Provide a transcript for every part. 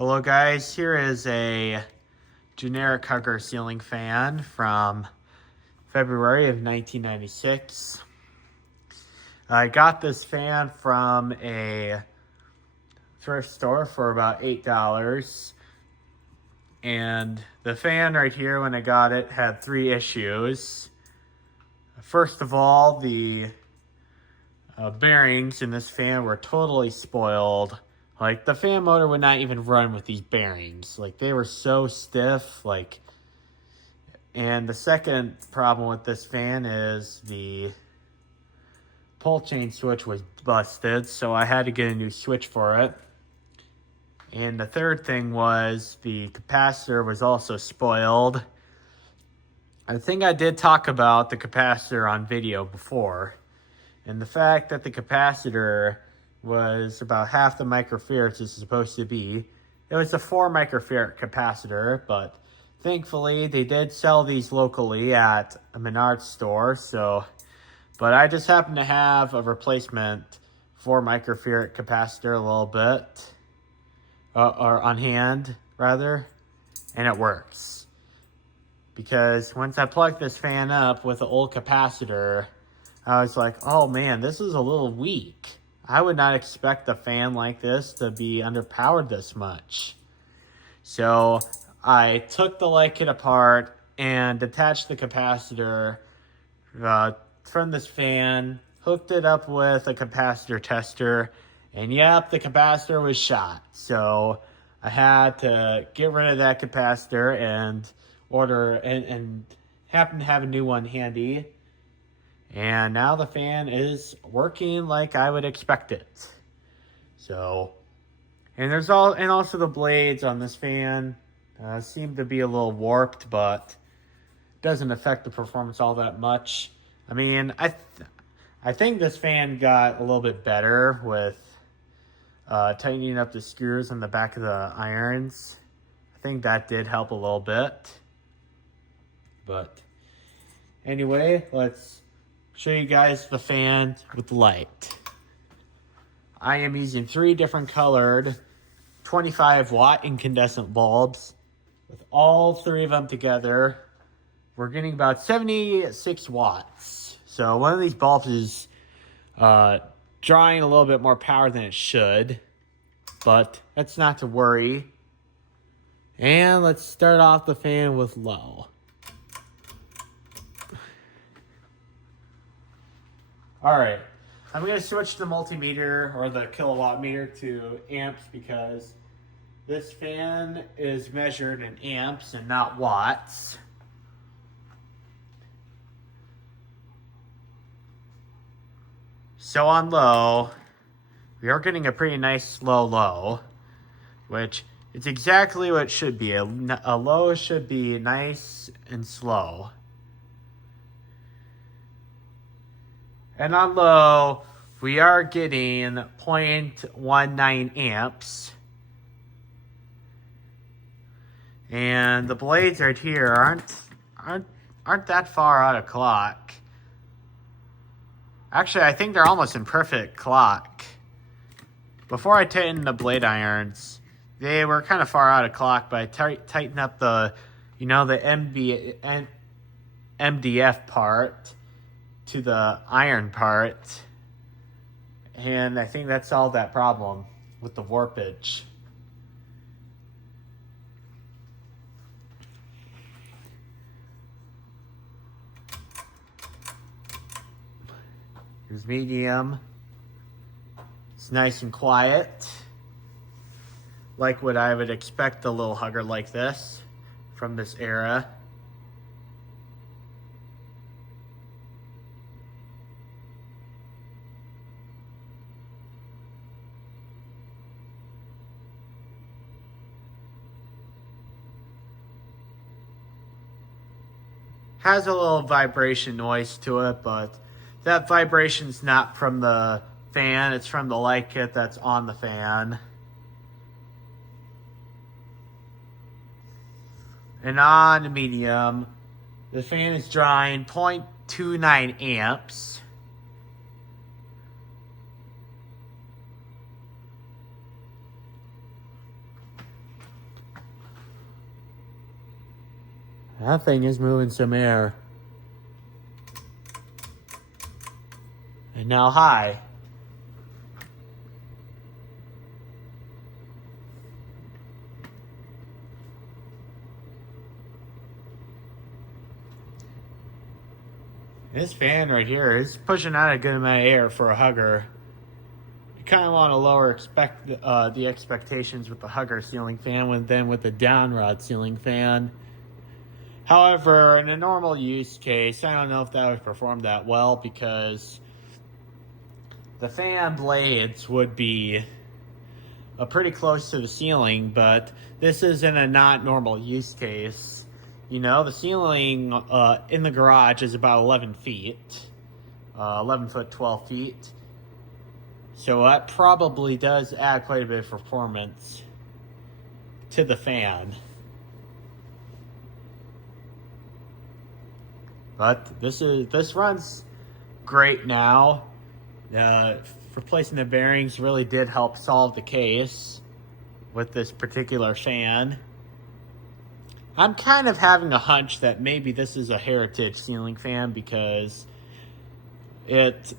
Hello guys, here is a generic Hugger ceiling fan from February of 1996. I got this fan from a thrift store for about $8. And the fan right here, when I got it, had 3 issues. First of all, the bearings in this fan were totally spoiled. Like, the fan motor would not even run with these bearings. Like, they were so stiff. And the second problem with this fan is the pull chain switch was busted, so I had to get a new switch for it. And the third thing was the capacitor was also spoiled. I think I did talk about the capacitor on video before. And the fact that the capacitor was about half the microfarads it's supposed to be. It was a 4 microfarad capacitor, but thankfully they did sell these locally at a Menards store. But I just happen to have a replacement 4 microfarad capacitor a little bit, or on hand rather, and it works. Because once I plugged this fan up with the old capacitor, I was like, oh man, this is a little weak. I would not expect a fan like this to be underpowered this much. So I took the light kit apart and detached the capacitor from this fan, hooked it up with a capacitor tester, and yep, the capacitor was shot. So I had to get rid of that capacitor and order and happen to have a new one handy. And now the fan is working like I would expect it. And also the blades on this fan seem to be a little warped, but doesn't affect the performance all that much. I mean, I think this fan got a little bit better with tightening up the screws on the back of the irons. I think that did help a little bit. But anyway, let's show you guys the fan with the light. I am using 3 different colored 25-watt incandescent bulbs. With all 3 of them together, we're getting about 76 watts. So one of these bulbs is drawing a little bit more power than it should, but that's not to worry. And let's start off the fan with low. Alright, I'm going to switch the multimeter or the kilowatt meter to amps because this fan is measured in amps and not watts. So on low, we are getting a pretty nice slow low, which is exactly what it should be. A low should be nice and slow. And on low, we are getting 0.19 amps. And the blades right here aren't that far out of clock. Actually, I think they're almost in perfect clock. Before I tightened the blade irons, they were kind of far out of clock, but I tightened up the MDF part to the iron part, and I think that solved that problem with the warpage. Here's medium. It's nice and quiet, like what I would expect a little Hugger like this from this era. Has a little vibration noise to it, but that vibration's not from the fan, it's from the light kit that's on the fan. And on medium, the fan is drawing 0.29 amps. That thing is moving some air. And now high. This fan right here is pushing out a good amount of air for a hugger. You kind of want to lower the expectations with the hugger ceiling fan than with the downrod ceiling fan. However, in a normal use case, I don't know if that would perform that well because the fan blades would be pretty close to the ceiling, but this is in a not normal use case. You know, the ceiling in the garage is about 11 feet, 11 foot, 12 feet. So that probably does add quite a bit of performance to the fan. But this runs great now. Replacing the bearings really did help solve the case with this particular fan. I'm kind of having a hunch that maybe this is a Heritage ceiling fan because it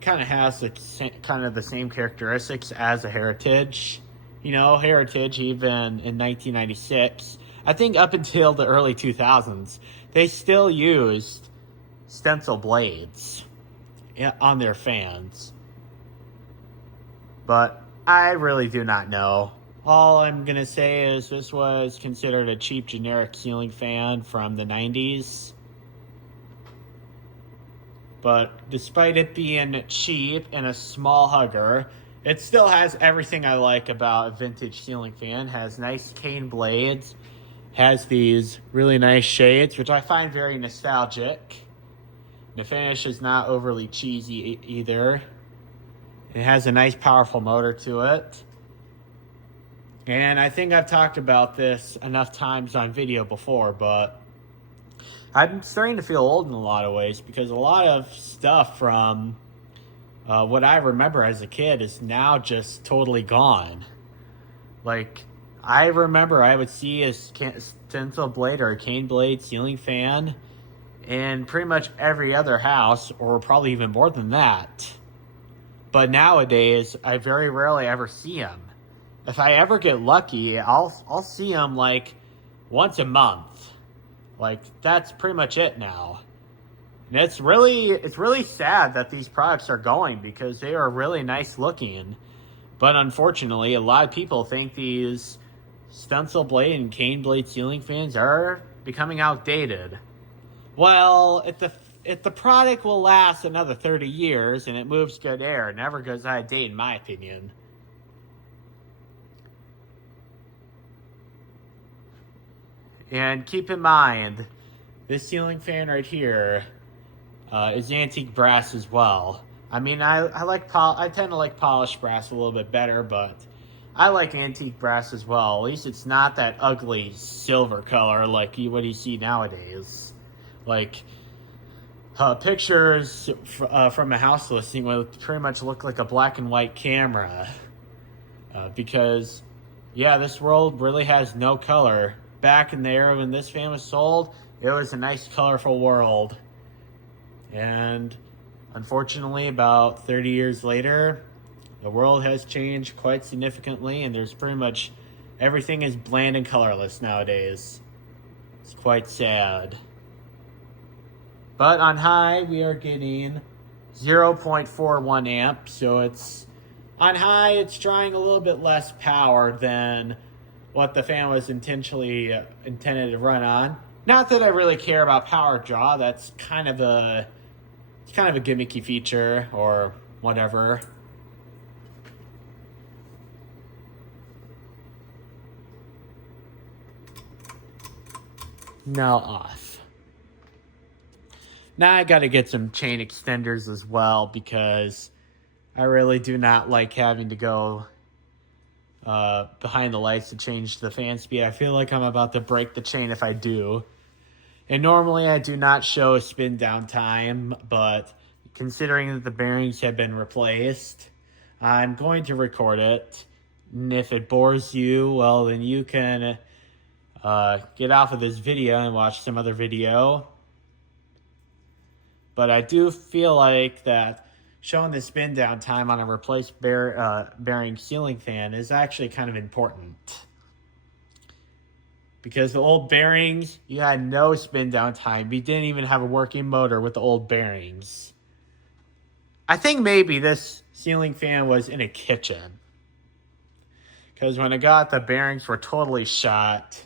kind of has the same characteristics as a Heritage. You know, Heritage, even in 1996, I think up until the early 2000s, they still used stencil blades on their fans. But I really do not know. All I'm going to say is this was considered a cheap generic ceiling fan from the 90s. But despite it being cheap and a small hugger, it still has everything I like about a vintage ceiling fan. It has nice cane blades, has these really nice shades, which I find very nostalgic. The finish is not overly cheesy either. It has a nice powerful motor to it. And I think I've talked about this enough times on video before, but I'm starting to feel old in a lot of ways because a lot of stuff from what I remember as a kid is now just totally gone. Like, I remember I would see a stencil blade or a cane blade ceiling fan in pretty much every other house, or probably even more than that. But nowadays, I very rarely ever see them. If I ever get lucky, I'll see them like once a month. Like, that's pretty much it now. And it's really sad that these products are going because they are really nice looking. But unfortunately, a lot of people think these stencil blade and cane blade ceiling fans are becoming outdated. Well, if the product will last another 30 years and it moves good air, it never goes out of date in my opinion. And keep in mind, this ceiling fan right here is antique brass as well. I mean, I tend to like polished brass a little bit better, but I like antique brass as well. At least it's not that ugly silver color like what you see nowadays. Like, pictures from a house listing would pretty much look like a black and white camera. Because, yeah, this world really has no color. Back in the era when this fan was sold, it was a nice, colorful world. And unfortunately, about 30 years later, the world has changed quite significantly, and there's pretty much everything is bland and colorless nowadays. It's quite sad. But on high, we are getting 0.41 amps, so it's on high, it's drawing a little bit less power than what the fan was intended to run on. Not that I really care about power draw. That's kind of a gimmicky feature or whatever. Now off. Now I got to get some chain extenders as well because I really do not like having to go behind the lights to change the fan speed. I feel like I'm about to break the chain if I do. And normally I do not show a spin down time, but considering that the bearings have been replaced, I'm going to record it. And if it bores you, well, then you can get off of this video and watch some other video. But I do feel like that showing the spin down time on a replaced bearing ceiling fan is actually kind of important. Because the old bearings, you had no spin down time. You didn't even have a working motor with the old bearings. I think maybe this ceiling fan was in a kitchen. Because when I got, the bearings were totally shot.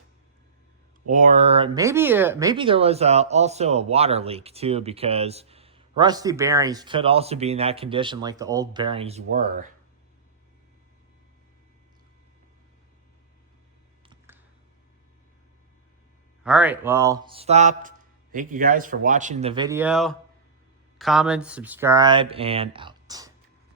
Or maybe there was also a water leak too, because rusty bearings could also be in that condition like the old bearings were. Alright, well, stopped. Thank you guys for watching the video. Comment, subscribe, and out.